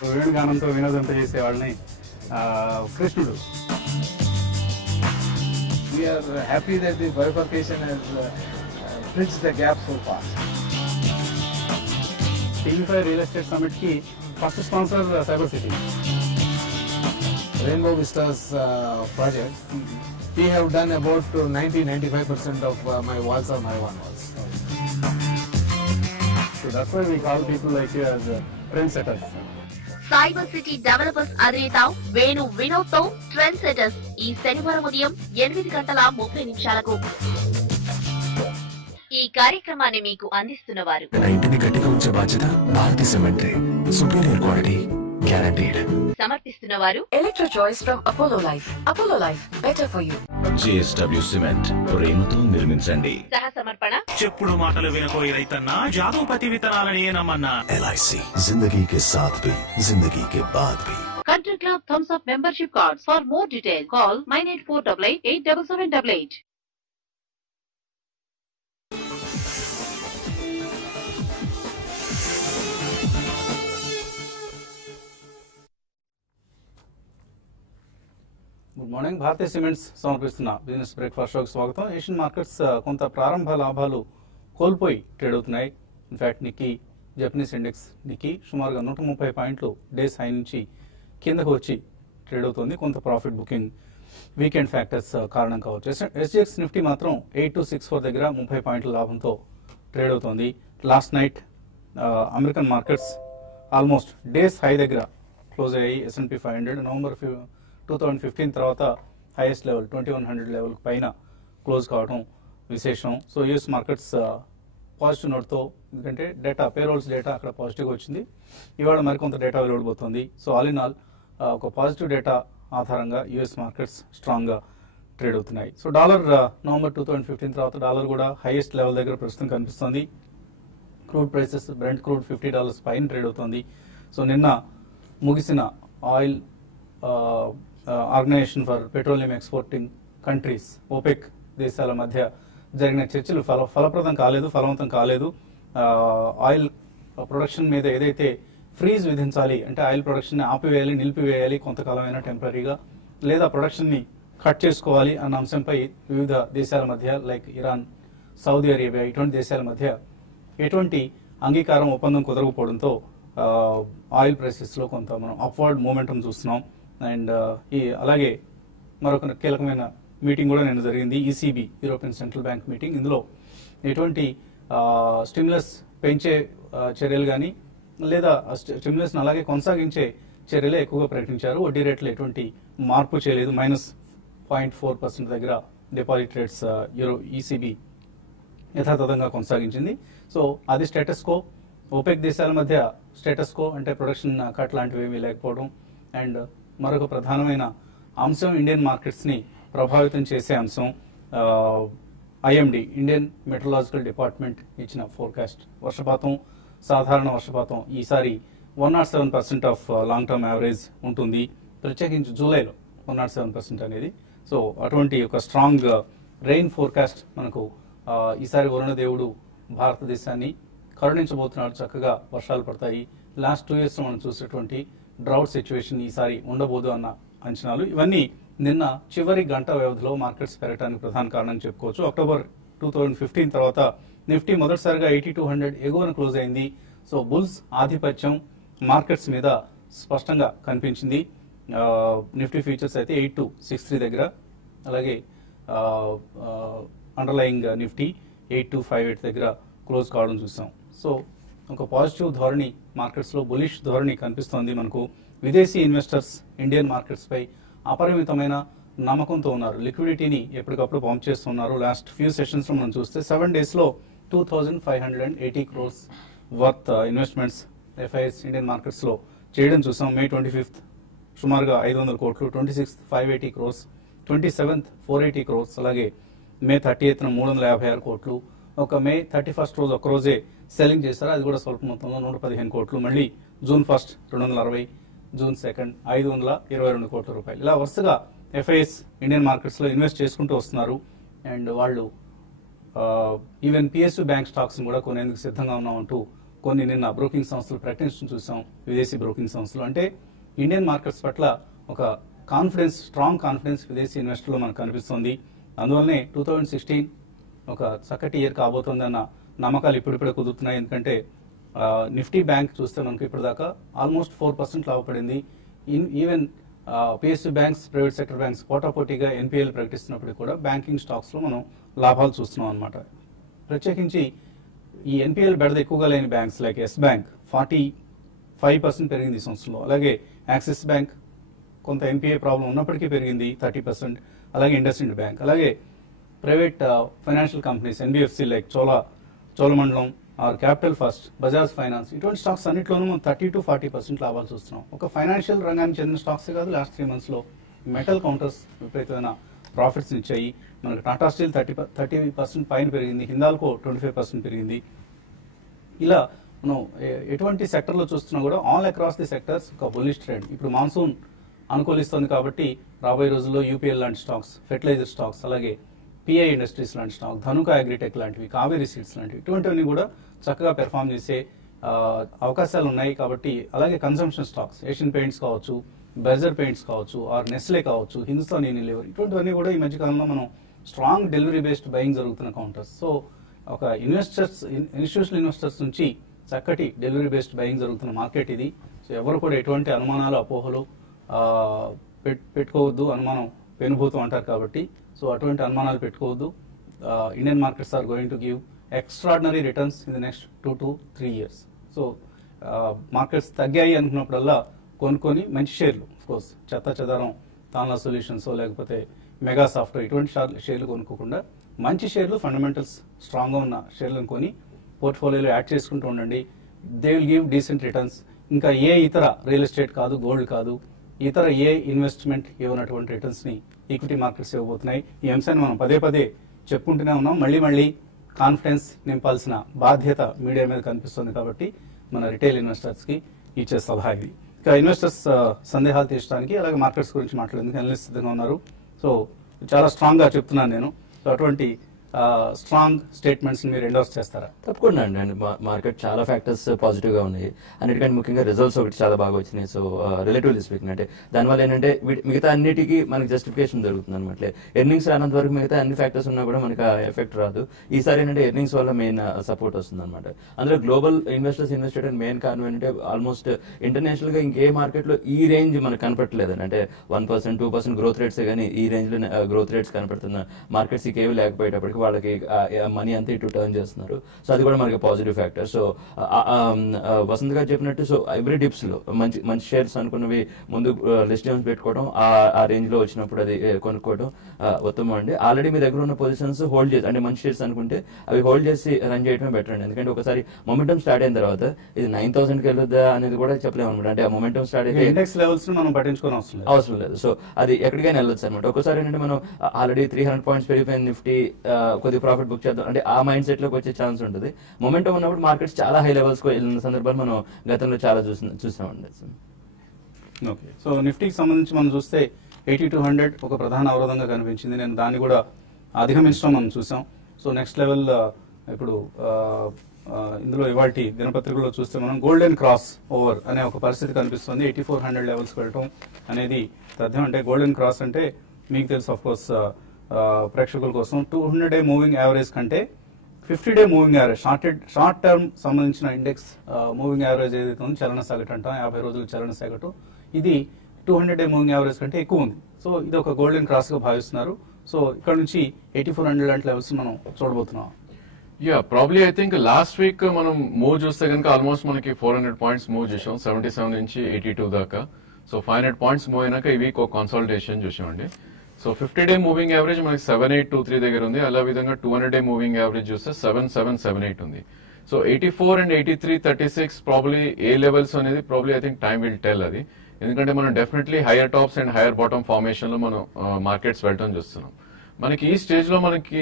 వేణుగానంతో వినోదంతో చేసేవాళ్ళని కృష్ణుడు. We are happy that the bifurcation has bridged the gap so fast. TV5 real estate summit కి first sponsor cyber city. Rainbow Vistas project. We have done about 90-95% of my walls are my own walls. So that's why we call people like you as trendsetters. Cyber city developers అధినేత వేణు వినోద్ తో trend setters ఈ శనివారం ఉదయం 8:30 ఈ కార్యక్రమాన్ని మీకు అందిస్తున్నవారు ఇంటిని గట్టిగా ఉంచే బాధ్యత Bharatiya cement. Superior quality guaranteed. సమర్పిస్తున్నవారు Electro Choice from Apollo Life. Apollo Life, better for you. JSW cement ప్రేమతో నిర్మించండి. సహ సమర్పణ చెప్పుడు మాటలు వినకోయి రైతన్నా జాదూపతి విత్తనాలని నమ్మన్నా. LIC जिंदगी के साथ भी जिंदगी के बाद भी. Country Club Thumbs Up membership cards. For more details, call 9848887788. Good morning. Bharatiya cements సమర్పిస్తున్న బిజినెస్ బ్రేక్ఫాస్ట్ షోకి స్వాగతం. ఏషియన్ మార్కెట్స్ కొంత ప్రారంభ లాభాలు కోల్పోయి ట్రేడ్ అవుతున్నాయి. In fact Nikki Japanese index Nikki సుమారుగా 130 పాయింట్లు డేస్ హై నుంచి కిందకు వచ్చి ట్రేడ్ అవుతుంది. కొంత ప్రాఫిట్ బుకింగ్ వీకెండ్ ఫ్యాక్టర్స్ కారణం కావచ్చు. SGX నిఫ్టీ మాత్రం 8264 దగ్గర 30 పాయింట్ల లాభంతో ట్రేడ్ అవుతోంది. Last night American markets almost days high దగ్గర క్లోజ్ అయ్యాయి. S&P 500 నవంబర్ 2015 తర్వాత హైయెస్ట్ లెవెల్ 2100 లెవెల్ పైన క్లోజ్ కావడం విశేషం. సో యూఎస్ మార్కెట్స్ పాజిటివ్ నోట్తో, ఎందుకంటే డేటా పేరోల్స్ డేటా అక్కడ పాజిటివ్గా వచ్చింది. ఇవాళ మరికొంత డేటా వెలువడబోతోంది. సో ఆల్ ఇన్ ఆల్ ఒక పాజిటివ్ డేటా ఆధారంగా యూఎస్ మార్కెట్స్ స్ట్రాంగ్గా ట్రేడ్ అవుతున్నాయి. సో డాలర్ నవంబర్ 2015 తర్వాత డాలర్ కూడా హైయెస్ట్ లెవెల్ దగ్గర ప్రస్తుతం కనిపిస్తుంది. క్రూడ్ ప్రైసెస్ బ్రెంట్ క్రూడ్ $50 పైన ట్రేడ్ అవుతుంది. సో నిన్న ముగిసిన oil organisation for petroleum exporting countries OPEC దేశాల మధ్య జరిగిన చర్చలు ఫలవంతం కాలేదు. ఆయిల్ ప్రొడక్షన్ మీద ఏదైతే ఫ్రీజ్ విధించాలి, అంటే ఆయిల్ ప్రొడక్షన్ ఆపివేయాలి, నిలిపివేయాలి కొంతకాలమైనా టెంపరీగా, లేదా ప్రొడక్షన్ని కట్ చేసుకోవాలి అన్న అంశంపై వివిధ దేశాల మధ్య లైక్ ఇరాన్, సౌదీ అరేబియా ఇటువంటి దేశాల మధ్య ఎటువంటి అంగీకారం ఒప్పందం కుదరకపోవడంతో ఆయిల్ ప్రైసెస్లో కొంత మనం అప్వర్డ్ మూమెంటం చూస్తున్నాం. అండ్ అలాగే మరొక కీలకమైన మీటింగ్ కూడా నిన్న జరిగింది, ECB European central bank meeting. ఇందులో ఎటువంటి స్టిమ్యులస్ పెంచే చర్యలు కానీ లేదా స్టిమ్యులస్ని అలాగే కొనసాగించే చర్యలే ఎక్కువగా ప్రకటించారు. వడ్డీ రేట్లు ఎటువంటి మార్పు చేయలేదు. -0.4% దగ్గర డిపాజిట్ రేట్స్ ECB యథాతథంగా కొనసాగించింది. సో అది స్టేటస్ కో. ఓపెక్ దేశాల మధ్య స్టేటస్ కో, అంటే ప్రొడక్షన్ కట్ లాంటివి ఏమీ లేకపోవడం. అండ్ మరొక ప్రధానమైన అంశం ఇండియన్ మార్కెట్స్ని ప్రభావితం చేసే అంశం IMD ఇండియన్ మెట్రలాజికల్ డిపార్ట్మెంట్ ఇచ్చిన ఫోర్కాస్ట్. వర్షపాతం, సాధారణ వర్షపాతం ఈసారి 107% ఆఫ్ లాంగ్ టర్మ్ యావరేజ్ ఉంటుంది, ప్రత్యేకించి జూలైలో 107% అనేది. సో అటువంటి ఒక స్ట్రాంగ్ రెయిన్ ఫోర్కాస్ట్ మనకు ఈసారి వరుణదేవుడు భారతదేశాన్ని కరుణించబోతున్నాడు, చక్కగా వర్షాలు పడతాయి. లాస్ట్ 2 years మనం చూసేటువంటి డ్రౌట్ సిచ్యువేషన్ ఈసారి ఉండబోదు అన్న అంచనాలు. ఇవన్నీ నిన్న చివరి గంట వ్యవధిలో మార్కెట్స్ పెరగడానికి ప్రధాన కారణం చెప్పుకోవచ్చు. అక్టోబర్ 2015 తర్వాత నిఫ్టీ మొదటిసారిగా 8200 ఎగువన క్లోజ్ అయింది. సో బుల్స్ ఆధిపత్యం మార్కెట్స్ మీద స్పష్టంగా కనిపించింది. నిఫ్టీ ఫ్యూచర్స్ అయితే 8263 దగ్గర, అలాగే అండర్లయింగ్ నిఫ్టీ 8258 దగ్గర క్లోజ్ కావడం చూసాం. సో ఒక పాజిటివ్ ధోరణి మార్కెట్స్లో, బులిష్ ధోరణి కనిపిస్తోంది మనకు. విదేశీ ఇన్వెస్టర్స్ ఇండియన్ మార్కెట్స్పై అపరిమితమైన నమ్మకంతో ఉన్నారు. లిక్విడిటీని ఎప్పటికప్పుడు పంప్ చేస్తున్నారు. లాస్ట్ ఫ్యూ సెషన్స్లో మనం చూస్తే 7 daysలో 2580 crores worth investments FIS Indian మార్కెట్స్లో చేయడం చూసాం. May 25th సుమారుగా 500 కోట్లు, 26th 580 crores, 27th 480 crores, అలాగే May 30th 356 కోట్లు. ఒక May 31st రోజు ఒక్కరోజే సెల్లింగ్ చేశారు, అది కూడా స్వల్ప మొత్తంలో 115 కోట్లు. మళ్ళీ June 1st 260, June 2nd 522 కోట్ల రూపాయలు. ఇలా వరుసగా FIS ఇండియన్ మార్కెట్స్లో ఇన్వెస్ట్ చేసుకుంటూ వస్తున్నారు. అండ్ వాళ్ళు ఈవెన్ PSU బ్యాంక్ స్టాక్స్ కూడా కొనేందుకు సిద్ధంగా ఉన్నామంటూ కొన్ని నిన్న బ్రోకింగ్ సంస్థలు ప్రకటించడం చూసాం, విదేశీ బ్రోకింగ్ సంస్థలు. అంటే ఇండియన్ మార్కెట్స్ పట్ల ఒక కాన్ఫిడెన్స్, స్ట్రాంగ్ కాన్ఫిడెన్స్ విదేశీ ఇన్వెస్టర్లో మనకు కనిపిస్తుంది. అందువల్లనే 2016 ఒక చక్కటి ఇయర్ కాబోతోందన్న నమ్మకాలు ఇప్పుడిప్పుడే కుదురుతున్నాయి. ఎందుకంటే నిఫ్టీ బ్యాంక్ చూస్తే మనకు ఇప్పటిదాకా ఆల్మోస్ట్ 4% లాభపడింది. Even PSU banks, private sector banks పోటాపోటీగా ఎన్పిఎల్ ప్రకటిస్తున్నప్పటికీ కూడా బ్యాంకింగ్ స్టాక్స్ లో మనం లాభాలు చూస్తున్నాం అనమాట. ప్రత్యేకించి ఈ ఎన్పిఎల్ బెడద ఎక్కువగా లేని బ్యాంక్స్ లైక్ ఎస్ బ్యాంక్ 45% పెరిగింది ఈ సంవత్సరంలో. అలాగే యాక్సిస్ బ్యాంక్ కొంత ఎన్పిఏ ప్రాబ్లం ఉన్నప్పటికీ పెరిగింది 30%. అలాగే ఇండస్ఇండ్ బ్యాంక్, అలాగే private financial companies NBFC like Cholamandalam or capital first, Bajaj finance, ఇటువంటి స్టాక్స్ అన్నింటిలోనూ మనం 30 to 40% లాభాలు చూస్తున్నాం. ఒక ఫైనాన్షియల్ రంగానికి చెందిన స్టాక్స్ కాదు, లాస్ట్ 3 months లో మెటల్ కౌంటర్స్ విపరీతమైన ప్రాఫిట్స్ ఇచ్చాయి. మనకు టాటా స్టీల్ 30% పైన పెరిగింది, హిందాల్కో 25% పెరిగింది. ఇలా మనం ఎటువంటి సెక్టర్లో చూస్తున్నా కూడా ఆల్ అక్రాస్ ది సెక్టర్స్ ఒక బుల్లిష్ ట్రెండ్. ఇప్పుడు మాన్సూన్ అనుకూలిస్తుంది కాబట్టి రాబోయే రోజుల్లో యూపీఎల్ లాంటి స్టాక్స్, ఫెర్టిలైజర్ స్టాక్స్, అలాగే పిఐ ఇండస్ట్రీస్ లాంటి స్టాక్, ధనుక అగ్రిటెక్ లాంటివి, కావేరీ సీడ్స్ లాంటివి, ఇటువంటివన్నీ కూడా చక్కగా పెర్ఫామ్ చేసే అవకాశాలు ఉన్నాయి. కాబట్టి అలాగే కన్సంప్షన్ స్టాక్స్, ఏషియన్ పెయింట్స్ కావచ్చు, బెర్జర్ పెయింట్స్ కావచ్చు, ఆర్ నెస్లే కావచ్చు, హిందుస్థాన్ యూనిలివర్, ఇటువంటివన్నీ కూడా ఈ మధ్యకాలంలో మనం స్ట్రాంగ్ డెలివరీ బేస్డ్ బయింగ్ జరుగుతున్న కౌంటర్స్. సో ఒక ఇన్స్టిట్యూషనల్ ఇన్వెస్టర్స్ నుంచి చక్కటి డెలివరీ బేస్డ్ బయింగ్ జరుగుతున్న మార్కెట్ ఇది. సో ఎవరు కూడా ఎటువంటి అనుమానాలు, అపోహలు పెట్టుకోవద్దు. అనుమానం పెనుభూతం అంటారు కాబట్టి సో అటువంటి అనుమానాలు పెట్టుకోవద్దు. Indian markets are going to give extraordinary returns in the next 2 to 3 years. So markets తగ్గాయి అనుకున్నప్పుడల్లా కొనుక్కొని మంచి షేర్లు, కోర్స్ చెత్త చెదారం తాన్లా సొల్యూషన్స్ లేకపోతే మెగా సాఫ్ట్వేర్ ఇటువంటి షేర్లు కొనుక్కోకుండా మంచి షేర్లు, ఫండమెంటల్స్ స్ట్రాంగ్గా ఉన్న షేర్లను కొని పోర్ట్ఫోలియోలో యాడ్ చేసుకుంటూ ఉండండి. They will give decent returns. ఇంకా ఏ ఇతర రియల్ ఎస్టేట్ కాదు, గోల్డ్ కాదు, ఇతర ఏ ఇన్వెస్ట్మెంట్ ఇవ్వనటువంటి రిటర్న్స్ ని ఈక్విటీ మార్కెట్స్ ఇవ్వబోతున్నాయి. ఈ అంశాన్ని మనం పదే పదే చెప్పుకుంటూనే ఉన్నాం. మళ్ళీ కాన్ఫిడెన్స్ నింపాల్సిన బాధ్యత మీడియా మీద కనిపిస్తుంది. కాబట్టి మన రిటైల్ ఇన్వెస్టర్స్ కి ఇచ్చే సలహా ఇది. ఇక ఇన్వెస్టర్స్ సందేహాలు తీర్చడానికి అలాగే మార్కెట్స్ గురించి మాట్లాడేందుకు అనలిస్ట్ సిద్ధంగా ఉన్నారు. సో చాలా స్ట్రాంగ్ గా చెప్తున్నాను నేను. సో అటువంటి స్ట్రాంగ్ స్టేట్మెంట్స్ మీరు ఎండోర్స్ చేస్తారా? తప్పకుండా అండి. మార్కెట్ చాలా ఫ్యాక్టర్స్ పాజిటివ్ గా ఉన్నాయి. అన్నిటికంటే ముఖ్యంగా రిజల్ట్స్ ఒకటి చాలా బాగా వచ్చినాయి. సో రిలేటివ్లీ స్పీకింగ్ అంటే దానివల్ల ఏంటంటే మిగతా అన్నిటికీ మనకి జస్టిఫికేషన్ దొరుకుతుంది అనమాట. ఎర్నింగ్స్ రానంత వరకు మిగతా అన్ని ఫ్యాక్టర్స్ ఉన్నా కూడా మనకి ఎఫెక్ట్ రాదు. ఈసారి ఏంటంటే ఎర్నింగ్స్ వల్ల మెయిన్ సపోర్ట్ వస్తుంది అనమాట. అందులో గ్లోబల్ ఇన్వెస్టర్స్ ఇన్వెస్ట్ చేయడానికి మెయిన్ కారణం ఏంటంటే ఆల్మోస్ట్ ఇంటర్నేషనల్ గా ఇంకే మార్కెట్ లో ఈ రేంజ్ మనకు కనపడలేదు. అంటే 1%, 2% గ్రోత్ రేట్స్ కానీ ఈ రేంజ్ లో గ్రోత్ రేట్స్ కనపడుతున్న మార్కెట్స్ ఏవి లేకపోయేటప్పటికి వాళ్ళకి మనీ అంతా ఇటు టర్న్ చేస్తున్నారు. సో అది కూడా మనకి పాజిటివ్ ఫ్యాక్టర్. సో వసంత్ గారు చెప్పినట్టు సో ఎవ్రీ డిప్స్ లో మంచి షేర్స్ అనుకున్నవి ముందు లిస్ట్ పెట్టుకోవడం, ఆ రేంజ్ లో వచ్చినప్పుడు అది కొనుక్కోవడం ఉత్తమం అండి. ఆల్రెడీ మీ దగ్గర ఉన్న పొజిషన్స్ హోల్డ్ చేసి అంటే మంచి షేర్స్ అనుకుంటే అవి హోల్డ్ చేసి రన్ చేయడమే బెటర్ అండి. ఎందుకంటే ఒకసారి మొమెంటం స్టార్ట్ అయిన తర్వాత ఇది 9,000 కి వెళ్ళొద్దా అనేది కూడా చెప్పలేము అనమాట. అంటే ఆ మొమెంటం స్టార్ట్ అయితే ఇండెక్స్ లెవెల్స్ మనం పట్టించుకోవడం అవసరం లేదు. సో అది ఎక్కడికైనా వెళ్ళొచ్చు అనమాట. ఒకసారి ఏంటంటే మనం ఆల్రెడీ 300 points పెరిగిపోయిన నిఫ్టీ కొద్ది ప్రాఫిట్ బుక్ చేద్దాం అంటే ఆ మైండ్ సెట్ లోకి వచ్చే ఛాన్స్ ఉంటుంది. మొమెంటం ఉన్నప్పుడు మార్కెట్స్ చాలా హై లెవెల్స్ కు వెళ్ళిన సందర్భాలు మనం గతంలో చాలా చూసామండి. ఓకే. సో నిఫ్టీకి సంబంధించి మనం చూస్తే 8200 ఒక ప్రధాన అవరోధంగా కనిపించింది. నేను దాన్ని కూడా అధిగమించడం మనం చూసాం. సో నెక్స్ట్ లెవెల్ ఇప్పుడు ఇందులో ఇవాల్టి దినపత్రికలో చూస్తే మనం గోల్డెన్ క్రాస్ ఓవర్ అనే ఒక పరిస్థితి కనిపిస్తుంది. 8400 లెవెల్స్ వెళ్ళటం అనేది తథ్యం. అంటే గోల్డెన్ క్రాస్ అంటే మీకు తెలుసు ఆఫ్ కోర్స్ ప్రేక్షకుల కోసం 200-day మూవింగ్ యావరేజ్ కంటే 50-day moving average short term సంబంధించిన ఇండెక్స్ మూవింగ్ యావరేజ్ ఏదైతే ఉందో చలన సగటు అంటాం, 50 రోజుల చలన సగటు, ఇది 200-day మూవింగ్ యావరేజ్ కంటే ఎక్కువ ఉంది. సో ఇది ఒక గోల్డెన్ క్రాస్ గా భావిస్తున్నారు. సో ఇక్కడ నుంచి 8400 లాంటి లెవెల్స్ మనం చూడబోతున్నాం. Probably I think last week మనం మూవ్ చూస్తే కనుక ఆల్మోస్ట్ మనకి 400 points మూవ్ చేసాం, 77 నుంచి 82 దాకా. సో 500 points మూవ్ అయినాక ఈ వీక్ ఒక కన్సాలిడేషన్ చూసామండి. సో 50-day మూవింగ్ యావరేజ్ మనకి 7823 దగ్గర ఉంది. అలా విధంగా 200-day మూవింగ్ యావరేజ్ చూస్తే 7778 ఉంది. So 84 and 8336 probably a levels అనేది probably I think time will tell అది. ఎందుకంటే మనం definitely higher tops and higher bottom formation లో మనం మార్కెట్స్ వెళ్ళటం చూస్తున్నాం. మనకి ఈ స్టేజ్ లో మనకి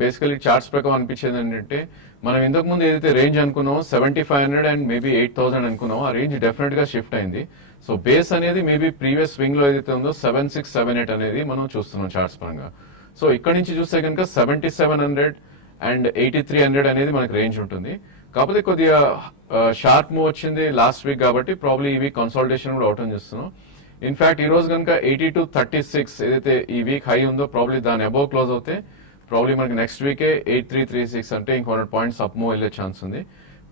బేసికలీ చార్ట్స్ ప్రకారం అనిపించేది ఏంటంటే మనం ఇంతకు ముందు ఏదైతే రేంజ్ అనుకున్నామో 7500 అండ్ మేబీ 8000 అనుకున్నామో ఆ రేంజ్ డెఫినెట్ గా షిఫ్ట్ అయింది. సో బేస్ అనేది మేబీ ప్రీవియస్ స్వింగ్ లో ఏదైతే ఉందో 7678 అనేది మనం చూస్తున్నాం చార్ట్స్ పరంగా. సో ఇక్కడ నుంచి చూస్తే కనుక 7700 అండ్ 8300 అనేది మనకి రేంజ్ ఉంటుంది. కాకపోతే కొద్దిగా షార్ప్ మూవ్ వచ్చింది లాస్ట్ వీక్ కాబట్టి ప్రాబ్లీ ఈ వీక్ కన్సాలిడేషన్ కూడా అవటం చేస్తున్నాం. ఇన్ఫాక్ట్ ఈ రోజు కనుక 82.36 ఏదైతే ఈ వీక్ హై ఉందో ప్రాబ్లీ దాని అబౌవ్ క్లోజ్ అవుతే ప్రాబ్లీ మనకి నెక్స్ట్ వీకే 8336 అంటే ఇంకో 100 పాయింట్స్ అప్ మూవ్ వెళ్ళే ఛాన్స్ ఉంది.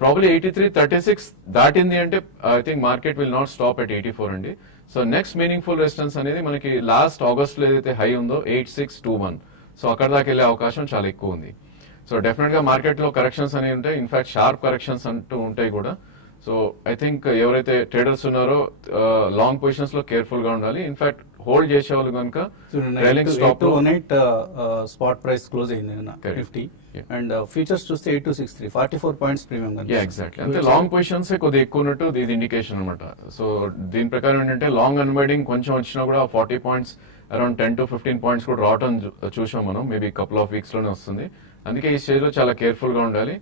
ప్రాబ్లీ 83.36 దాటింది అంటే I think market will not stop at 84 అండి. సో నెక్స్ట్ మీనింగ్ఫుల్ రెసిస్టెన్స్ అనేది మనకి లాస్ట్ ఆగస్ట్ లో ఏదైతే హై ఉందో 8621, సో అక్కడ దాకా వెళ్ళే అవకాశం చాలా ఎక్కువ ఉంది. సో డెఫినెట్ గా మార్కెట్ లో కరెక్షన్స్ అనేవి ఉంటాయి, ఇన్ఫాక్ట్ షార్ప్ కరెక్షన్స్ అంటూ ఉంటాయి కూడా. సో ఐ థింక్ ఎవరైతే ట్రేడర్స్ ఉన్నారో లాంగ్ పొజిషన్స్ లో కేర్ఫుల్ గా ఉండాలి. ఇన్ఫాక్ట్ హోల్డ్ చేసే వాళ్ళు కనుక స్పాట్ ప్రైస్ క్లోజ్ అయింది నిఫ్టీ అండ్ ఫ్యూచర్స్ చూస్తే 8263 44 పాయింట్స్ ప్రీమియం. ఎగ్జాక్ట్లీ అంటే లాంగ్ పొజిషన్స్ కొద్దిగా ఎక్కువ ఉన్నట్టు ఇది ఇండికేషన్ అనమాట. సో దీని ప్రకారం ఏంటంటే లాంగ్ అన్వైడింగ్ కొంచెం వచ్చినా కూడా 40 పాయింట్స్ అరౌండ్ 10 to 15 పాయింట్స్ కూడా రావటం చూసాం మనం, మేబీ కపుల్ ఆఫ్ వీక్స్ లోనే వస్తుంది. అందుకే ఈ స్టేజ్ లో చాలా కేర్ఫుల్ గా ఉండాలి.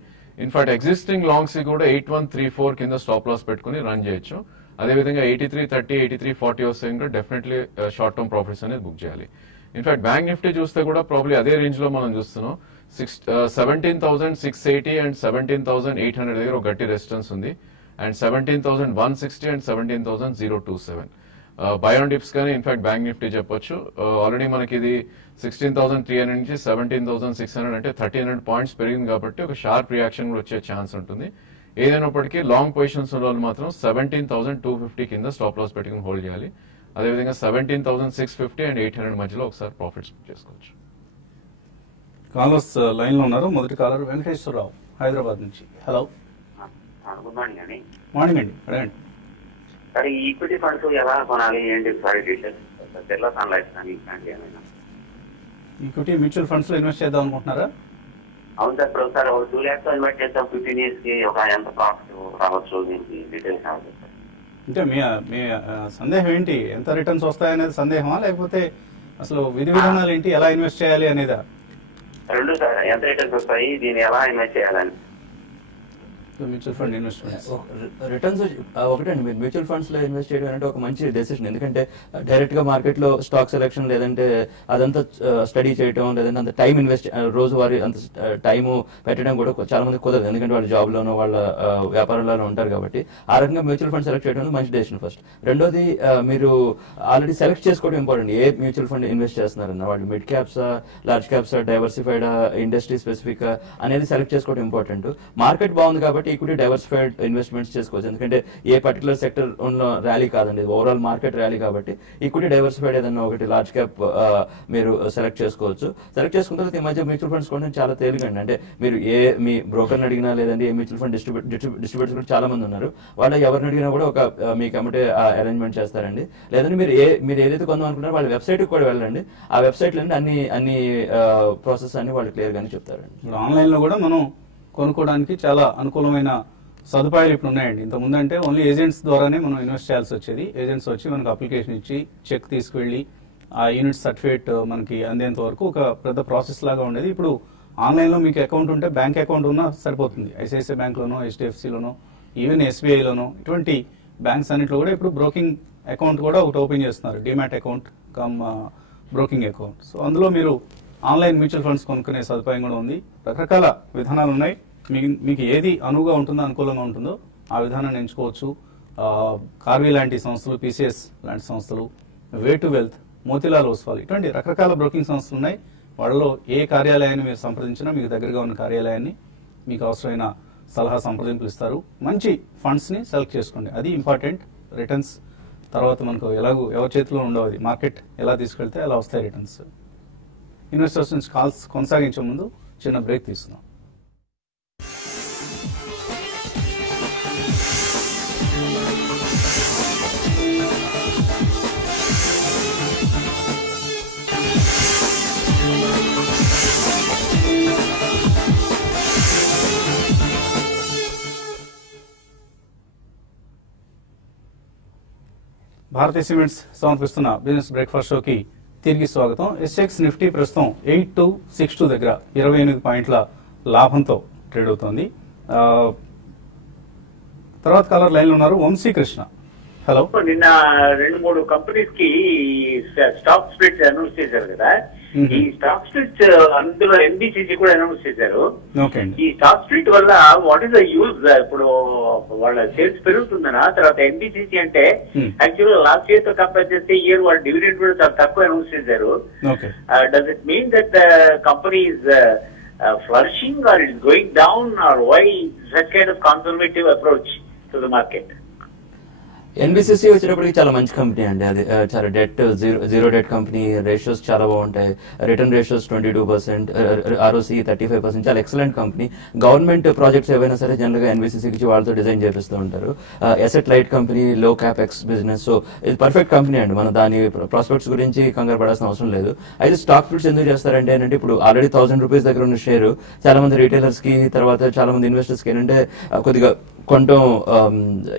ఇన్ఫాక్ట్ ఎగ్జిస్టింగ్ లాంగ్స్ కూడా 8134 కింద స్టాప్ లాస్ పెట్టుకుని రన్ చేయొచ్చు. అదేవిధంగా 8330 8340 వస్తే ఇంకా డెఫినెట్లీ షార్ట్ టర్మ్ ప్రాఫిట్స్ అనేది బుక్ చేయాలి. ఇన్ఫాక్ట్ బ్యాంక్ నిఫ్టీ చూస్తే కూడా ప్రాబ్లీ అదే రేంజ్ లో మనం చూస్తున్నాం. 17,680 అండ్ 17,800 దగ్గర ఒక గట్టి రెసిస్టెన్స్ ఉంది, and 17,160 and 17,027 by on dips కానీ ఇన్ఫాక్ట్ బ్యాంక్ నిఫ్టీ చెప్పొచ్చు. ఆల్రెడీ మనకి ఇది 16,300 నుంచి 17,600 అంటే 1,300 పాయింట్స్ పెరిగింది కాబట్టి ఒక షార్ప్ రియాక్షన్ కూడా వచ్చే ఛాన్స్ ఉంటుంది. ఏదైనప్పటికీ లాంగ్ పొజిషన్స్ ఉన్న వాళ్ళు మాత్రం 17,250 కింద స్టాప్ లాస్ పెట్టుకుని హోల్డ్ చేయాలి. అదేవిధంగా 17,650 అండ్ 800 మధ్యలో ఒకసారి ప్రాఫిట్స్ బుక్ చేసుకోవచ్చు. కాలర్స్ లైన్ లో ఉన్నారు. మొదటి కాలర్ వెంకటేశ్వరరావు హైదరాబాద్ నుంచి. హలో, గుడ్ మార్నింగ్ అండి. మార్నింగ్ అండి, అడగండి. సార్ ఈ ఈక్విటీ ఫండ్స్ ఎలా కొనాలి ఏంటి sir details Birla sun life కానీ ఇట్లాంటి ఏమైనా? ఈక్విటీ మ్యూచువల్ ఫండ్స్ లో ఇన్వెస్ట్ చేద్దాం అనుకుంటున్నారా? అవును సార్. ఇప్పుడు సార్ 2 lakhs ఇన్వెస్ట్ చేద్దాం 15 years కి ఒక ఎంత ప్రాఫిట్ రావచ్చు దీనికి డీటెయిల్స్ కావాలి సార్. అంటే మీ సందేహం ఏంటి? ఎంత రిటర్న్స్ వస్తాయనేది సందేహమా, లేకపోతే అసలు విధి విధానాలు ఏంటి, ఎలా ఇన్వెస్ట్ చేయాలి అనేదా? రెండు సార్, ఎంత రిటర్న్స్ వస్తాయి, దీన్ని ఎలా ఇన్వెస్ట్ చేయాలని. మ్యూచువల్ ఫండ్ ఇన్వెస్ట్మెంట్స్ రిటర్న్స్ ఒకటండి. మీరు మ్యూచువల్ ఫండ్స్ లో ఇన్వెస్ట్ చేయడం అంటే ఒక మంచి డెసిషన్. ఎందుకంటే డైరెక్ట్ గా మార్కెట్ లో స్టాక్ సెలెక్షన్ లేదంటే అదంతా స్టడీ చేయడం లేదంటే అంత టైం ఇన్వెస్ట్ రోజువారీ అంత టైం పెట్టడం కూడా చాలా మంది కుదరదు, ఎందుకంటే వాళ్ళ జాబ్ లోనో వాళ్ళ వ్యాపారాల్లోనూ ఉంటారు. కాబట్టి ఆ రకంగా మ్యూచువల్ ఫండ్ సెలెక్ట్ చేయడం మంచి డెసిషన్ ఫస్ట్. రెండోది మీరు ఆల్రెడీ సెలెక్ట్ చేసుకోవడం ఇంపార్టెంట్. ఏ మ్యూచువల్ ఫండ్ ఇన్వెస్ట్ చేస్తున్నారన్న వాళ్ళు mid క్యాప్సా, large క్యాప్సా, diversified, industry specific అనేది సెలెక్ట్ చేసుకోవడం ఇంపార్టెంట్. మార్కెట్ బాగుంది కాబట్టి ఈక్విటీ డైవర్సిఫైడ్ ఇన్వెస్ట్మెంట్స్ చేసుకోవచ్చు, ఎందుకంటే ఏ పర్టికులర్ సెక్టర్ ర్యాలీ కాదండి, ఓవరాల్ మార్కెట్ ర్యాలీ కాబట్టి ఈక్విటీ డైవర్సిఫైడ్ ఏదన్నా ఒకటి లార్జ్ క్యాప్ మీరు సెలెక్ట్ చేసుకోవచ్చు. సెలెక్ట్ చేసుకున్న తర్వాత ఈ మధ్య మ్యూచువల్ ఫండ్స్ కొనడం చాలా తేలికండి. అంటే మీరు మీ బ్రోకర్ని అడిగినా లేదంటే ఏ మ్యూచువల్ ఫండ్ డిస్ట్రిబ్యూటర్స్ కూడా చాలా మంది ఉన్నారు, వాళ్ళు ఎవరిని అడిగినా కూడా ఒక మీకు అమ్మటే అరేంజ్మెంట్ చేస్తారండి. లేదంటే మీరు ఏదైతే కొందాం అనుకుంటారో వాళ్ళ వెబ్సైట్ కూడా వెళ్ళండి, ఆ వెబ్సైట్ లో అన్ని ప్రాసెస్ అన్ని వాళ్ళు క్లియర్ గానే చెప్తారండి. ఆన్లైన్ లో కూడా మనం కొనుక్కోవడానికి చాలా అనుకూలమైన సదుపాయాలు ఇప్పుడు ఉన్నాయండి. ఇంతకుముందు అంటే ఓన్లీ ఏజెంట్స్ ద్వారానే మనం ఇన్వెస్ట్ చేయాల్సి వచ్చేది. ఏజెంట్స్ వచ్చి మనకు అప్లికేషన్ ఇచ్చి చెక్ తీసుకువెళ్ళి ఆ యూనిట్ సర్టిఫికేట్ మనకి అందేంత వరకు ఒక పెద్ద ప్రాసెస్ లాగా ఉండేది. ఇప్పుడు ఆన్లైన్లో మీకు అకౌంట్ ఉంటే బ్యాంక్ అకౌంట్ ఉన్నా సరిపోతుంది. ఐసిఐసిఐ బ్యాంక్లోనో, హెచ్డిఎఫ్సిలోనో, ఈవెన్ ఎస్బీఐలోనో ఇటువంటి బ్యాంక్స్ అన్నింటిలో కూడా ఇప్పుడు బ్రోకింగ్ అకౌంట్ కూడా ఒకటి ఓపెన్ చేస్తున్నారు, demat account come broking account. So అందులో మీరు ఆన్లైన్ మ్యూచువల్ ఫండ్స్ కొనుక్కునే సదుపాయం కూడా ఉంది. రకరకాల విధానాలు ఉన్నాయి. మీకు ఏది అనువుగా ఉంటుందో, అనుకూలంగా ఉంటుందో ఆ విధానాన్ని ఎంచుకోవచ్చు. కార్వీ లాంటి సంస్థలు, పీసీఎస్ లాంటి సంస్థలు, way to wealth, Motilal Oswal ఇటువంటి రకరకాల బ్రోకింగ్ సంస్థలు ఉన్నాయి. వాళ్ళలో ఏ కార్యాలయాన్ని మీరు సంప్రదించినా మీకు దగ్గరగా ఉన్న కార్యాలయాన్ని మీకు అవసరమైన సలహా సంప్రదింపులు ఇస్తారు. మంచి ఫండ్స్ని సెలెక్ట్ చేసుకోండి, అది ఇంపార్టెంట్. రిటర్న్స్ తర్వాత మనకు ఎలాగో ఎవరి చేతిలో ఉండవు, అది మార్కెట్ ఎలా తీసుకెళ్తే అలా వస్తాయి రిటర్న్స్. ఇన్వెస్టర్స్ నుంచి కాల్స్ కొనసాగించే ముందు చిన్న బ్రేక్ తీసుకుందాం. భారతీయ సిమెంట్స్ సమర్పిస్తున్న బిజినెస్ బ్రేక్ఫాస్ట్ షోకి తిరిగి స్వాగతం. ఎస్ఎక్స్ నిఫ్టీ ప్రస్తుతం 8262 దగ్గర 28 పాయింట్ల లాభంతో ట్రేడ్ అవుతోంది. తర్వాత కాలర్ లైన్లో ఉన్నారు వంశీకృష్ణ. హలో. నిన్న 2-3 కంపెనీస్ కి స్టాక్ స్ప్లిట్స్ అనౌన్స్ చేశారు కదా. ఈ స్టాక్ స్ప్లిట్స్ అందులో ఎన్బిసిసి కూడా అనౌన్స్ చేశారు. ఈ స్టాక్ స్ప్లిట్ వల్ల వాట్ ఈస్ ద యూజ్? ఇప్పుడు వాళ్ళ సేల్స్ పెరుగుతుందనా? తర్వాత ఎన్బిసిసి అంటే యాక్చువల్ లాస్ట్ ఇయర్ తో కంపేర్ చేస్తే ఇయర్ వాళ్ళ డివిడెండ్ కూడా చాలా తక్కువ అనౌన్స్ చేశారు. Does it mean that company is flourishing or is going down, or why such kind of conservative approach to the market? NBCC వచ్చేటప్పటికి చాలా మంచి కంపెనీ అండి. అది చాలా debt zero debt company. Ratios చాలా బాగుంటాయి. Return ratios 22%, ROCE 35%. చాలా excellent company. Government projects ఏవైనా సరే జనరల్ గా ఎన్బిసిసికి వాళ్ళతో డిజైన్ చేపిస్తూ ఉంటారు. అసెట్ లైట్ కంపెనీ, లో క్యాపెక్స్ బిజినెస్. సో ఇది పర్ఫెక్ట్ కంపెనీ అండి. మన దాని ప్రాస్పెక్ట్స్ గురించి కంగారు పడాల్సిన అవసరం లేదు. అయితే స్టాక్ స్ప్లిట్స్ ఎందుకు చేస్తారంటే ఏంటంటే ఇప్పుడు ఆల్రెడీ 1000 రూపీస్ దగ్గర ఉన్న షేర్ చాలా మంది రిటైలర్స్ కి, తర్వాత చాలా మంది ఇన్వెస్టర్స్ కి ఏంటంటే కొద్దిగా కొంచెం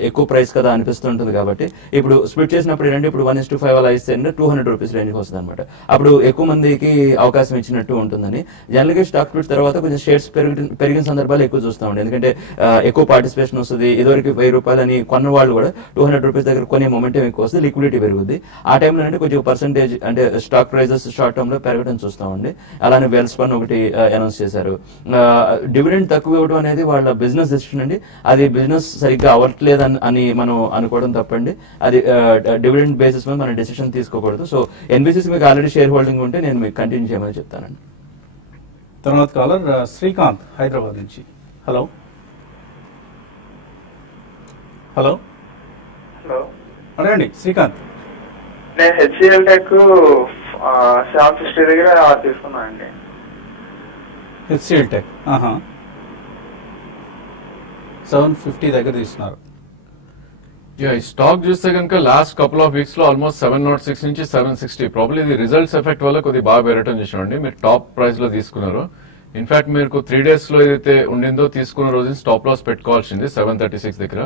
ఎక్కువ ప్రైస్ కదా అనిపిస్తుంటుంది. కాబట్టి ఇప్పుడు స్ప్లిట్ చేసినప్పుడు ఏంటంటే ఇప్పుడు 1:5 అలా ఇస్తే 200 రూపీస్ రేంజ్కి వస్తుంది అనమాట. అప్పుడు ఎక్కువ మందికి అవకాశం ఇచ్చినట్టు ఉంటుందని జనరల్ గా స్టాక్ స్ప్లిట్ తర్వాత కొంచెం షేర్స్ పెరిగిన సందర్భాలు ఎక్కువ చూస్తామండి. ఎందుకంటే ఎక్కువ పార్టిసిపేషన్ వస్తుంది. ఇదివరకు 1000 రూపాయలు అని కొన్న వాళ్ళు కూడా 200 రూపీస్ దగ్గర కొనే మొమెంటం ఎక్కువ వస్తుంది, లిక్విడిటీ పెరుగుద్ది. ఆ టైంలో అంటే కొంచెం పర్సెంటేజ్ అంటే స్టాక్ ప్రైజెస్ షార్ట్ టర్మ్ లో పెరగడం చూస్తామండి. అలానే వెల్స్పన్ ఒకటి అనౌన్స్ చేశారు. డివిడెండ్ తక్కువ ఇవ్వడం అనేది వాళ్ళ బిజినెస్ డెసిషన్ అండి. అది బిజినెస్ సరిగ్గా అవ్వట్లేదు అని మనం అనుకోవడం తప్పండి. అది డివిడెండ్ బేసిస్ మీద మనం డెసిషన్ తీసుకోకూడదు. సో ఎన్బిసిసి మీకు ఆల్రెడీ షేర్ హోల్డింగ్ ఉంటే నేను మీకు కంటిన్యూ చేయమని చెప్తానండి. తర్వాత కాలర్ శ్రీకాంత్ హైదరాబాద్ నుంచి. హలో. హలో హలో అడగండి శ్రీకాంత్. నేను హెచ్సిఎల్ టెక్ 750 దగ్గర తీసుకున్నా అండి. హెచ్సిఎల్ టెక్ 750 దగ్గర తీసుకున్నారు. ఈ స్టాక్ చూస్తే కనుక లాస్ట్ కపుల్ ఆఫ్ వీక్స్ లో ఆల్మోస్ట్ 706 నుంచి 760. ప్రాబ్లీ ఇది రిజల్ట్స్ ఎఫెక్ట్ వల్ల కొద్దిగా బాగా పెరగటం చూసామండి. మీరు టాప్ ప్రైస్ లో తీసుకున్నారు. ఇన్ఫాక్ట్ మీకు 3 days లో ఏదైతే ఉండిందో తీసుకున్న రోజు స్టాప్ లాస్ పెట్టుకోవాల్సింది 736 దగ్గర.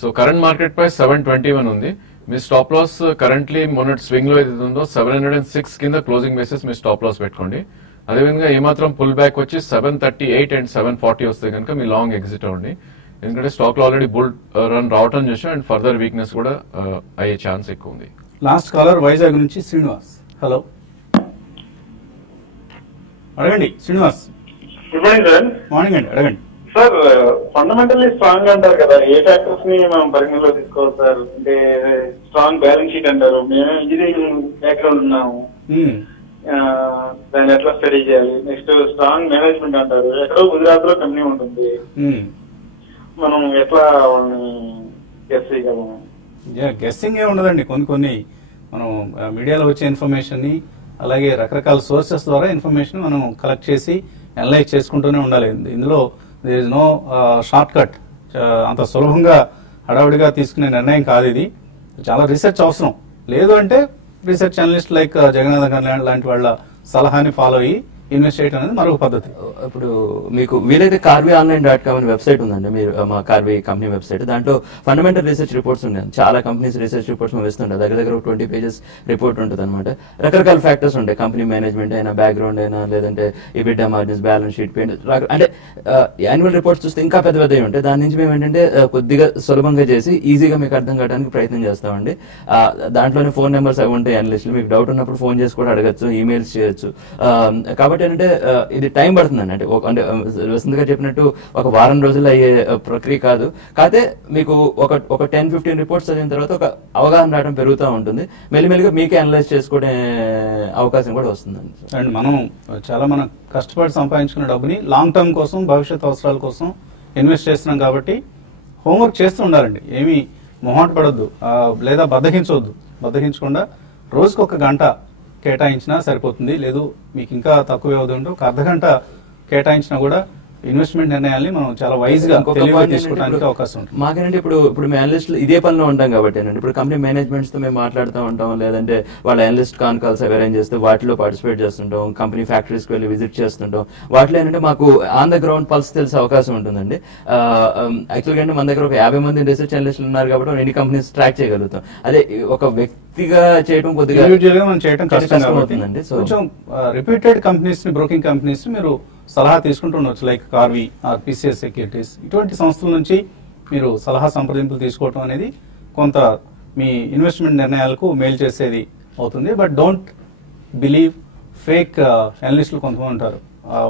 సో కరెంట్ మార్కెట్ ప్రైస్ 721 ఉంది. మీ స్టాప్ లాస్ కరెంట్లీ మొన్నటి స్వింగ్ లో ఏదైతే ఉందో 706 కింద క్లోజింగ్ బేసిస్ మీ స్టాప్ లాస్ పెట్టుకోండి. అదేవిధంగా ఏమాత్రం పుల్ బ్యాక్ వచ్చి 738 అండ్ 740 వస్తే కనుక మీ లాంగ్ ఎగ్జిట్ అవ్వండి. ఎందుకంటే స్టాక్ లో ఆల్రెడీ బుల్ రన్ రావటం చూసాం అండ్ ఫర్దర్ వీక్నెస్ కూడా అయ్యే ఛాన్స్ ఎక్కువ ఉంది. లాస్ట్ కాలర్ వైజాగ్ నుంచి శ్రీనివాస్. హలో అడగండి Srinivas. Good morning sir. Morning అండి, అడగండి సార్. ఫండమెంటల్లీ స్ట్రాంగ్ అంటారు కదా, ఏ ఫ్యాక్టర్స్ ని మనం పరిగణలో తీసుకోవాలి సార్? అంటే స్ట్రాంగ్ బ్యాలెన్స్ షీట్ అంటారు. మేము ఇంజనీరింగ్ బ్యాక్గ్రౌండ్ ఉన్నాము, దాన్ని ఎట్లా స్టడీ చేయాలి? నెక్స్ట్ స్ట్రాంగ్ మేనేజ్మెంట్ అంటారు. ఎక్కడో గుజరాత్ లో కంపెనీ ఉంటుంది, మనం ఎట్లా వాళ్ళని గెస్ చేయగలము? గెస్సింగ్ ఏ ఉండదండి. కొన్ని మనం మీడియాలో వచ్చే ఇన్ఫర్మేషన్ ని అలాగే రకరకాల సోర్సెస్ ద్వారా ఇన్ఫర్మేషన్ మనం కలెక్ట్ చేసి అనలైజ్ చేసుకుంటూనే ఉండాలి. ఇందులో there is no short cut. అంత సులభంగా హడావుడిగా తీసుకునే నిర్ణయం కాదు ఇది. చాలా రీసెర్చ్ అవసరం. లేదు అంటే రీసెర్చ్ అనలిస్ట్ లైక్ జగన్నాథ్ గారు లాంటి వాళ్ళ సలహాని ఫాలో అయ్యి ఇన్వెస్ట్ చేయడం అనేది మరొక పద్ధతి. ఇప్పుడు మీకు వీలైతే carveyonline.com అనే వెబ్సైట్ ఉందండి. మీరు మా కార్వీ కంపెనీ వెబ్సైట్. దాంట్లో ఫండమెంటల్ రీసెర్చ్ రిపోర్ట్స్ ఉన్నాయి. చాలా కంపెనీస్ రీసెర్చ్ రిపోర్ట్స్ మేము ఇస్తుంటాం. దగ్గర 20 pages రిపోర్ట్ ఉంటుంది అనమాట. రకరకాల ఫ్యాక్టర్స్ ఉంటాయి. కంపెనీ మేనేజ్మెంట్ అయినా, బ్యాక్గ్రౌండ్ అయినా, లేదంటే EBITDA మార్జిన్స్, బ్యాలెన్స్ షీట్, అంటే యాన్యువల్ రిపోర్ట్స్ చూస్తే ఇంకా పెద్ద పెద్దవి ఉంటాయి. దాని నుంచి మేము ఏంటంటే కొద్దిగా సులభంగా చేసి ఈజీగా మీకు అర్థం కావడానికి ప్రయత్నం చేస్తామండి. దాంట్లోనే ఫోన్ నెంబర్స్ అవి ఉంటాయి. అనలిస్టులు మీకు డౌట్ ఉన్నప్పుడు ఫోన్ చేసి కూడా అడగచ్చు, ఈమెయిల్స్ చేయొచ్చు. కాబట్టి ఏంటంటే ఇది టైం పడుతుందండి. అంటే వసంత్ గారు చెప్పినట్టు ఒక వారం రోజులు అయ్యే ప్రక్రియ కాదు. కాకపోతే మీకు ఒక 10-15 రిపోర్ట్స్ చదివిన తర్వాత ఒక అవగాహన రావడం పెరుగుతూ ఉంటుంది. మెల్లిమెల్లిగా మీకే అనలైజ్ చేసుకునే అవకాశం కూడా వస్తుందండి. అండ్ మనం కష్టపడి సంపాదించుకున్న డబ్బుని లాంగ్ టర్మ్ కోసం, భవిష్యత్ అవసరాల కోసం ఇన్వెస్ట్ చేస్తున్నాం కాబట్టి హోంవర్క్ చేస్తూ ఉండాలండి. ఏమీ మొహాట పడొద్దు లేదా బద్దగించకుండా రోజుకు 1 గంట కేటాయించినా సరిపోతుంది. లేదు మీకు ఇంకా తక్కువ వ్యవధి ఉంటే 1 గంట కేటాయించినా కూడా ఇన్వెస్ట్మెంట్ నిర్ణయాల్ని మనం చాలా వైజ్ గా తీసుకోవడానికి అవకాశం ఉంటుంది. మాకేంటంటే ఇప్పుడు మేము అనలిస్టులు ఇదే పనిలో ఉంటాం కాబట్టి ఇప్పుడు కంపెనీ మేనేజ్మెంట్స్ తో మేము మాట్లాడుతూ ఉంటాం, లేదంటే వాళ్ళ అనలిస్ట్ కాన్ కాల్స్ అరేంజ్ చేస్తే వాటిలో పార్టిసిపేట్ చేస్తుంటాం, కంపెనీ ఫ్యాక్టరీస్ కి వెళ్ళి విజిట్ చేస్తుంటాం. వాటిలో ఏంటంటే మాకు ఆన్ ద గ్రౌండ్ పల్స్ తెలిసే అవకాశం ఉంటుందండి. యాక్చువల్గా అంటే మన దగ్గర ఒక 50 మంది రీసెర్చ్ అనలిస్టులు ఉన్నారు కాబట్టి ఎన్ని కంపెనీస్ ట్రాక్ చేయగలుగుతాం. అదే ఒక వ్యక్తిగా చేయడం కొద్దిగా మనం చేయడం కష్టం అవుతుందండి. కొంచెం రిపీటెడ్ కంపెనీస్ ని, బ్రోకింగ్ కంపెనీస్ ని మీరు సలహా తీసుకుంటుండొచ్చు. లైక్ కార్వీ, PCS సెక్యూరిటీస్, ఇటువంటి సంస్థల నుంచి మీరు సలహా సంప్రదింపులు తీసుకోవడం అనేది కొంత మీ ఇన్వెస్ట్మెంట్ నిర్ణయాలకు మేలు చేసేది అవుతుంది. బట్ డోంట్ బిలీవ్ ఫేక్ అనలిస్టులు కొంతమంది ఉంటారు.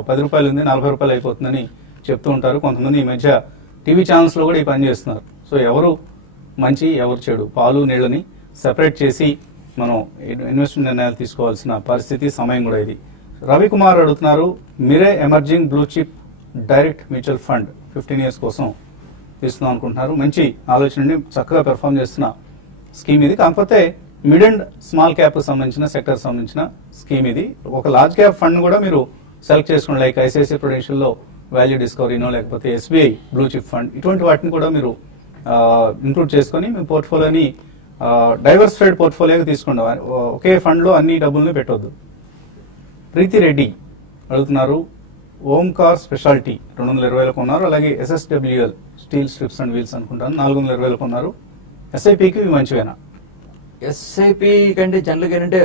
10 రూపాయలు ఉంది 40 రూపాయలు అయిపోతుందని చెప్తూ ఉంటారు. కొంతమంది ఈ మధ్య టీవీ ఛానల్స్లో కూడా ఈ పని చేస్తున్నారు. సో ఎవరు మంచి ఎవరు చెడు, పాలు నీళ్ళని సెపరేట్ చేసి మనం ఇన్వెస్ట్మెంట్ నిర్ణయాలు తీసుకోవాల్సిన పరిస్థితి, సమయం కూడా ఇది. రవికుమార్ అడుగుతున్నారు, Mirae emerging blue chip direct mutual fund 15 years కోసం ఇస్తున్నాం అనుకుంటున్నారు. మంచి ఆలోచన, చక్కగా పెర్ఫామ్ చేస్తున్న స్కీమ్ ఇది. కాకపోతే మిడ్ అండ్ స్మాల్ క్యాప్ సంబంధించిన సెక్టర్ సంబంధించిన స్కీమ్ ఇది. ఒక లార్జ్ క్యాప్ ఫండ్ కూడా మీరు సెలెక్ట్ చేసుకోండి, లైక్ ఐసిఐసిఐ ప్రుడెన్షియల్ లో వాల్యూ డిస్కవరీనో లేకపోతే ఎస్బీఐ బ్లూ చిప్ ఫండ్, ఇటువంటి వాటిని కూడా మీరు ఇంక్లూడ్ చేసుకొని మీ పోర్ట్ఫోలియోని డైవర్సిఫైడ్ పోర్ట్ఫోలియోగా తీసుకోండి. ఒకే ఫండ్ లో అన్ని డబ్బుల్ని పెట్టొద్దు. ప్రీతి రెడ్డి అడుగుతున్నారు, ఓంకార్ స్పెషాలిటీ 220 కొన్నారు. అలాగే ఎస్ఎస్డబ్ల్యూఎల్ స్టీల్ స్ట్రిప్స్ అండ్ వీల్స్ అనుకుంటాను 420 కొన్నారు. ఎస్ఐపికి ఇవి మంచివేనా? ఎస్ఐపి కంటే జనరల్గా ఏంటంటే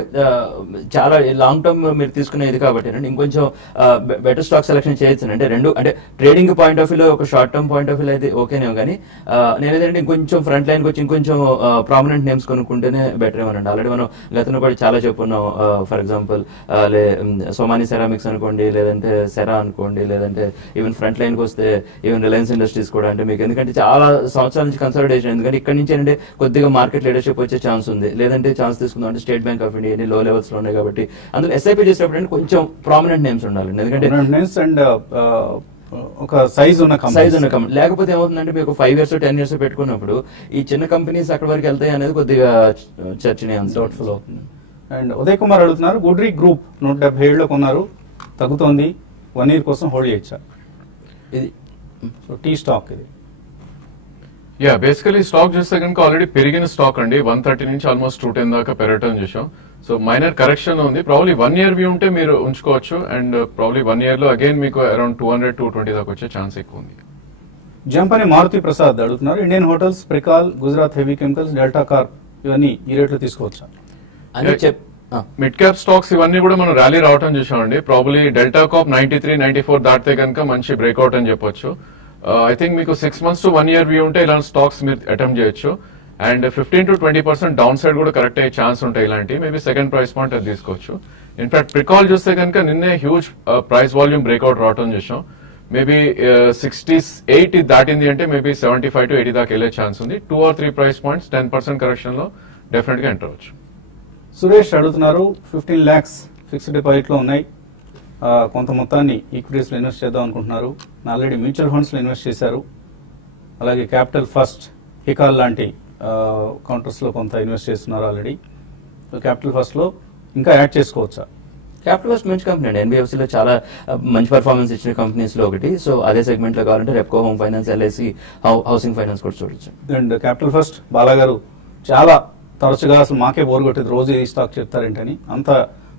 చాలా లాంగ్ టర్మ్ మీరు తీసుకునేది కాబట్టి ఇంకొంచెం బెటర్ స్టాక్ సెలెక్షన్ చేయొచ్చు. అంటే రెండు అంటే ట్రేడింగ్ పాయింట్ ఆఫ్ వ్యూలో ఒక షార్ట్ టర్మ్ పాయింట్ ఆఫ్ వ్యూలో అయితే ఓకేనే, కానీ నేనేదంటే ఇంకొంచెం ఫ్రంట్ లైన్కి వచ్చి ఇంకొంచెం ప్రామినెంట్ నేమ్స్ కొనుక్కుంటేనే బెటర్ ఏమనండి. ఆల్రెడీ మనం గతంలో కూడా చాలా చెప్పున్నాం. ఫర్ ఎగ్జాంపుల్ సోమాని సెరామిక్స్ అనుకోండి, లేదంటే సెరా అనుకోండి, లేదంటే ఈవెన్ ఫ్రంట్ లైన్కి వస్తే ఈవెన్ రిలయన్స్ ఇండస్ట్రీస్ కూడా. అంటే మీకు ఎందుకంటే చాలా సంవత్సరాల నుంచి కన్సల్టేషన్, ఎందుకంటే ఇక్కడ నుంచి ఏంటంటే కొద్దిగా మార్కెట్ లీడర్షిప్ వచ్చే ఛాన్స్ ఉంది. లేదంటే ఛాన్స్ తీసుకుందాం అంటే స్టేట్ బ్యాంక్ ఆఫ్ ఇండియా లో లెవెల్స్ లో ఉన్నాయి కాబట్టి అందులో ఎస్ఐపి చేసేటప్పుడు కొంచెం ప్రామినెంట్ నేమ్స్ ఉండాలి. ఎందుకంటే ఒక సైజ్ ఉన్న కంపెనీ, లేకపోతే ఏమవుతుందంటే మీకు 5 years 10 years పెట్టుకున్నప్పుడు ఈ చిన్న కంపెనీస్ అక్కడ వరకు వెళ్తాయి అనేది కొద్దిగా చర్చనీయాంశం అవుతుంది. అండ్ ఉదయ్ కుమార్ అడుగుతున్నారు, గుడ్రీ గ్రూప్ 177 లో కొన్నారు, తగ్గుతోంది, 1 year కోసం హోల్డ్ చేయొచ్చా? ఇది టీ స్టాక్ ఇది. యా, బేసికలీ స్టాక్ చూస్తే కనుక ఆల్రెడీ పెరిగిన స్టాక్ అండి. 130 నుంచి ఆల్మోస్ట్ 210 దాకా పెరగటం చూసాం. సో మైనర్ కరెక్షన్ ఉంది. ప్రాబ్లీ 1 year వ్యూ ఉంటే మీరు ఉంచుకోవచ్చు. అండ్ ప్రాబ్లీ 1 year లో అగైన్ మీకు అరౌండ్ 200-220 దాకా వచ్చే ఛాన్స్ ఎక్కువ ఉంది. జంపని మారుతి ప్రసాద్ అడుగుతున్నారు, Indian hotels, Pricol, Gujarat heavy chemicals, delta Corp ఇవన్నీ ఈ రేట్లో తీసుకోవచ్చా? మిడ్ క్యాప్ స్టాక్స్ ఇవన్నీ కూడా మనం ర్యాలీ రావటం చూసామండి. ప్రాబ్లీ డెల్టా కార్ప్ 93-94 దాటితే కనుక మంచి బ్రేక్అవుట్ అని చెప్పొచ్చు. ఐ థింక్ మీకు 6 months to 1 year వ్యూ ఉంటే ఇలాంటి స్టాక్స్ మీరు అటెంప్ట్ చేయొచ్చు. అండ్ 15-20% డౌన్ సైడ్ కూడా కరెక్ట్ అయ్యే ఛాన్స్ ఉంటాయి. ఇలాంటి మేబీ సెకండ్ ప్రైస్ పాయింట్ అది తీసుకోవచ్చు. ఇన్ఫాక్ట్ ప్రికాల్ చూస్తే కనుక నిన్నే హ్యూజ్ ప్రైస్ వాల్యూమ్ బ్రేక్అవుట్ రావటం చూసాం. మేబీ 68 దాటింది అంటే మేబీ 75-80 దాకా వెళ్ళే ఛాన్స్ ఉంది. 2 or 3 ప్రైస్ పాయింట్స్ 10% కరెక్షన్ లో డెఫినెట్ గా ఎంటర్ అవ్వచ్చు. సురేష్ అడుగుతున్నారు, 15 lakhs ఫిక్స్డ్ డిపాజిట్ లో ఉన్నాయి, కొంత మొత్తాన్ని ఈక్విటీస్ లో ఇన్వెస్ట్ చేద్దాం అనుకుంటున్నారు. ఆల్రెడీ మ్యూచువల్ ఫండ్స్ లో ఇన్వెస్ట్ చేశారు. అలాగే క్యాపిటల్ ఫస్ట్, హికాల్ లాంటి కౌంటర్స్ లో కొంత ఇన్వెస్ట్ చేస్తున్నారు ఆల్రెడీ. క్యాపిటల్ ఫస్ట్ లో ఇంకా యాడ్ చేసుకోవచ్చా? క్యాపిటల్ ఫస్ట్ మంచి కంపెనీ అండి. ఎన్బిఎఫ్సి లో చాలా మంచి పర్ఫార్మెన్స్ ఇచ్చిన కంపెనీస్ లో ఒకటి. సో అదే సెగ్మెంట్ లో కావాలంటే Repco home finance, LIC housing finance కూడా చూడొచ్చు. అండ్ క్యాపిటల్ ఫస్ట్ బాలా గారు చాలా తరచుగా అసలు మాకే బోర్ కొట్టేది, రోజు ఈ స్టాక్ చెప్తారేంటని అంత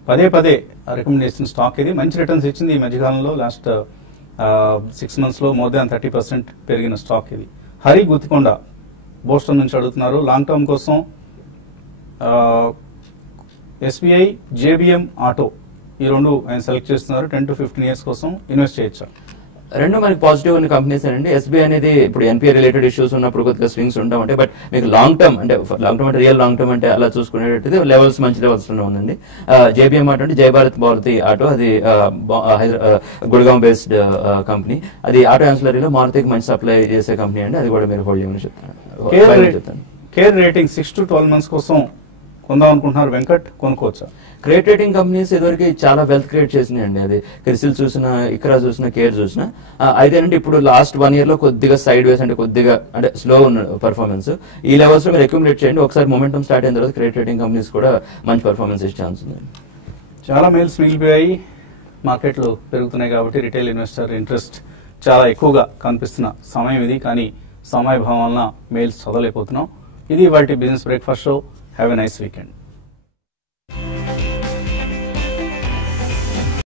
పదే రికమెండ్ చేసిన స్టాక్ ఇది. మంచి రిటర్న్స్ ఇచ్చింది ఈ మధ్యకాలంలో. లాస్ట్ 6 months లో మోర్ దాన్ 30% పెరిగిన స్టాక్ ఇది. హరి గుత్తికొండ బోస్టన్ నుంచి అడుగుతున్నారు, లాంగ్ టర్మ్ కోసం ఎస్బీఐ, జేబీఎం ఆటో ఈ రెండు ఆయన సెలెక్ట్ చేస్తున్నారు. 10 to 15 years కోసం ఇన్వెస్ట్ చేయొచ్చా? రెండు మనకి పాజిటివ్ ఉన్న కంపెనీస్ అండి. ఎస్బీఐ అనేది ఇప్పుడు ఎన్పిఏ రిలేటెడ్ ఇష్యూస్ ఉన్నప్పుడు కొద్దిగా స్వింగ్స్ ఉంటామంటే, బట్ మీకు లాంగ్ టర్మ్ అంటే రియల్ లాంగ్ టర్మ్ అంటే అలా చూసుకునేటట్టు లెవెల్స్ మంచి లెవెల్స్ లో ఉందండి. జేబీఎం ఆటో అంటే జై భారత్ మారుతి ఆటో, అది గుడ్గాం బేస్డ్ కంపెనీ. అది ఆటో యాన్సిలరీలో మారుతికి మంచి సప్లై చేసే కంపెనీ అండి. అది కూడా మీరు హోల్డ్ చేయమని చెప్తాను. కేర్ రేటింగ్ 6 to 12 months కోసం కొందాం అనుకుంటున్నారు వెంకట్, కొనుక్కోవచ్చా? క్రియేట్ రేటింగ్ కంపెనీస్ ఇదివరకు చాలా వెల్త్ క్రియేట్ చేసినాయండి. అది క్రిసిల్ చూసినా, ఇక్రా చూసినా, కేర్ చూసినా. అయితే ఇప్పుడు లాస్ట్ 1 year లో కొద్దిగా సైడ్ వేస్ అంటే కొద్దిగా అంటే స్లో ఉన్న పర్ఫార్మెన్స్. ఈ లెవెల్స్ లో మీరు అక్యుములేట్ చేయండి. ఒకసారి మొమెంటం స్టార్ట్ అయిన తర్వాత క్రియేట్ రేటింగ్ కంపెనీస్ కూడా మంచి పర్ఫార్మెన్స్ ఇచ్చే ఛాన్స్ ఉంది. చాలా మెయిల్స్ మిగిలిపోయాయి. మార్కెట్లు పెరుగుతున్నాయి కాబట్టి రిటైల్ ఇన్వెస్టర్ ఇంట్రెస్ట్ చాలా ఎక్కువగా కనిపిస్తున్న సమయం ఇది. కానీ సమయ భావం వలన మెయిల్స్ చదవలేకపోతున్నాం. ఇది వాటి business breakfast show. Have a nice weekend.